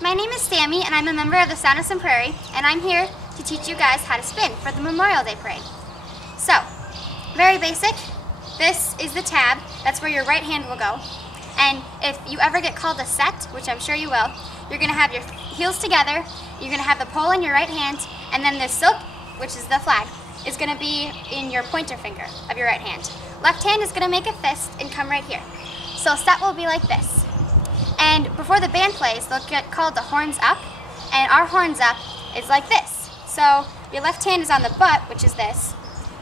My name is Sammy and I'm a member of the Sound of Some Prairie, and I'm here to teach you guys how to spin for the Memorial Day Parade. So, very basic. This is the tab. That's where your right hand will go. And if you ever get called a set, which I'm sure you will, you're going to have your heels together, you're going to have the pole in your right hand, and then the silk, which is the flag, is going to be in your pointer finger of your right hand. Left hand is going to make a fist and come right here. So a set will be like this. And before the band plays, they'll get called the horns up, and our horns up is like this. So your left hand is on the butt, which is this,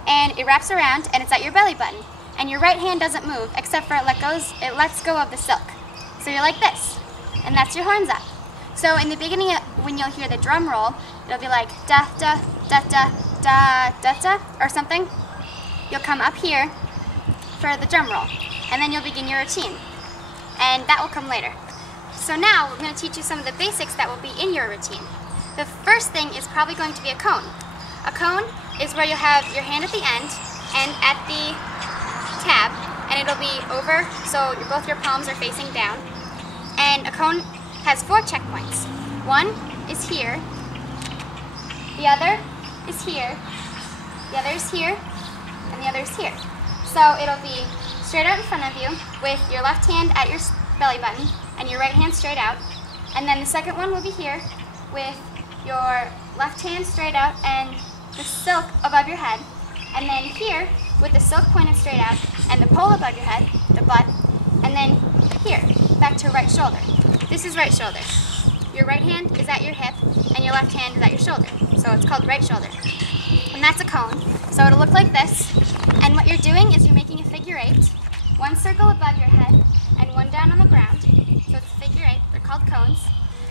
and it wraps around and it's at your belly button. And your right hand doesn't move except for it lets go of the silk. So you're like this, and that's your horns up. So in the beginning, when you'll hear the drum roll, it'll be like da da da da da da da or something. You'll come up here for the drum roll, and then you'll begin your routine, and that will come later. So now we're going to teach you some of the basics that will be in your routine. The first thing is probably going to be a cone. A cone is where you'll have your hand at the end and at the tab, and it'll be over, so both your palms are facing down. And a cone has 4 checkpoints. One is here, the other is here, the other is here, and the other is here. So it'll be straight out in front of you with your left hand at your belly button and your right hand straight out. And then the second one will be here with your left hand straight out and the silk above your head. And then here with the silk pointed straight out and the pole above your head, the butt. And then here, back to right shoulder. This is right shoulder. Your right hand is at your hip and your left hand is at your shoulder. So it's called right shoulder. And that's a cone. So it'll look like this. And what you're doing is you're making a figure 8, 1 circle above your head and 1 down on the ground. So it's a figure 8, they're called cones.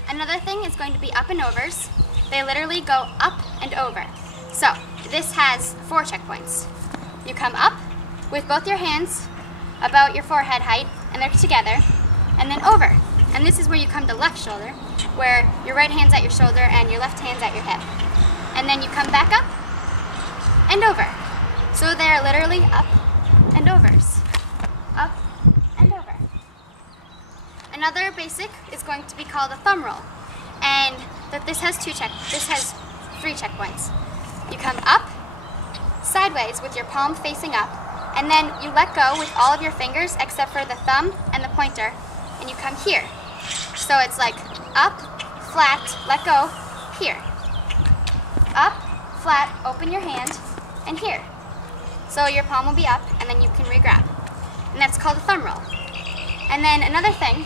Another thing is going to be up and overs. They literally go up and over. So this has 4 checkpoints. You come up with both your hands about your forehead height and they're together, and then over. And this is where you come to left shoulder, where your right hand's at your shoulder and your left hand's at your hip. And then you come back up and over. So they're literally up and overs. Up and over. Another basic is going to be called a thumb roll. And this has 3 checkpoints. You come up, sideways with your palm facing up, and then you let go with all of your fingers except for the thumb and the pointer, and you come here. So it's like up, flat, let go, here. Up, flat, open your hand, and here. So your palm will be up, and then you can re-grab. And that's called a thumb roll. And then another thing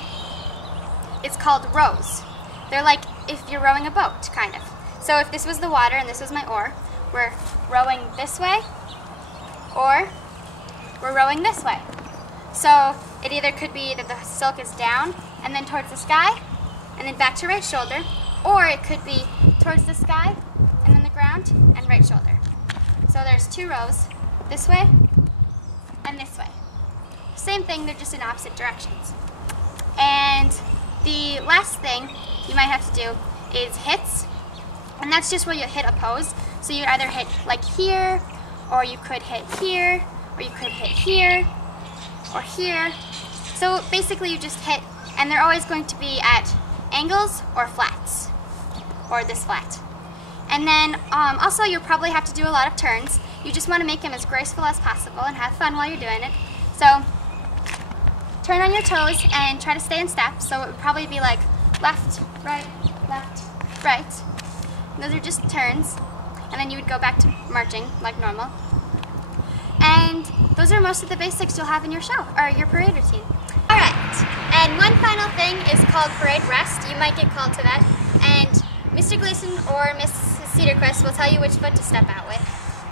is called rows. They're like if you're rowing a boat, kind of. So if this was the water and this was my oar, we're rowing this way, or we're rowing this way. So it either could be that the silk is down and then towards the sky, and then back to right shoulder, or it could be towards the sky and then the ground and right shoulder. So there's 2 rows, this way and this way. Same thing, they're just in opposite directions. And the last thing you might have to do is hits, and that's just where you hit a pose. So you either hit like here, or you could hit here, or you could hit here, or here. So basically you just hit, and they're always going to be at angles or flats, or this flat. And then also you'll probably have to do a lot of turns. You just want to make them as graceful as possible and have fun while you're doing it. So turn on your toes and try to stay in step. So it would probably be like left, right, right. And those are just turns. And then you would go back to marching like normal. And those are most of the basics you'll have in your show, or your parade routine. Alright, and one final thing is called parade rest. You might get called to that. And Mr. Gleason or Miss Cedarquist will tell you which foot to step out with.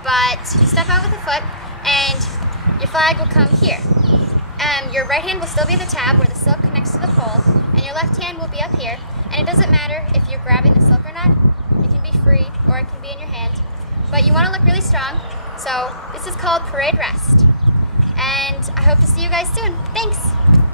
But you step out with the foot, and your flag will come here. Your right hand will still be the tab where the silk connects to the pole, and your left hand will be up here. And it doesn't matter if you're grabbing the silk or not. It can be free, or it can be in your hand. But you want to look really strong, so this is called parade rest. And I hope to see you guys soon. Thanks!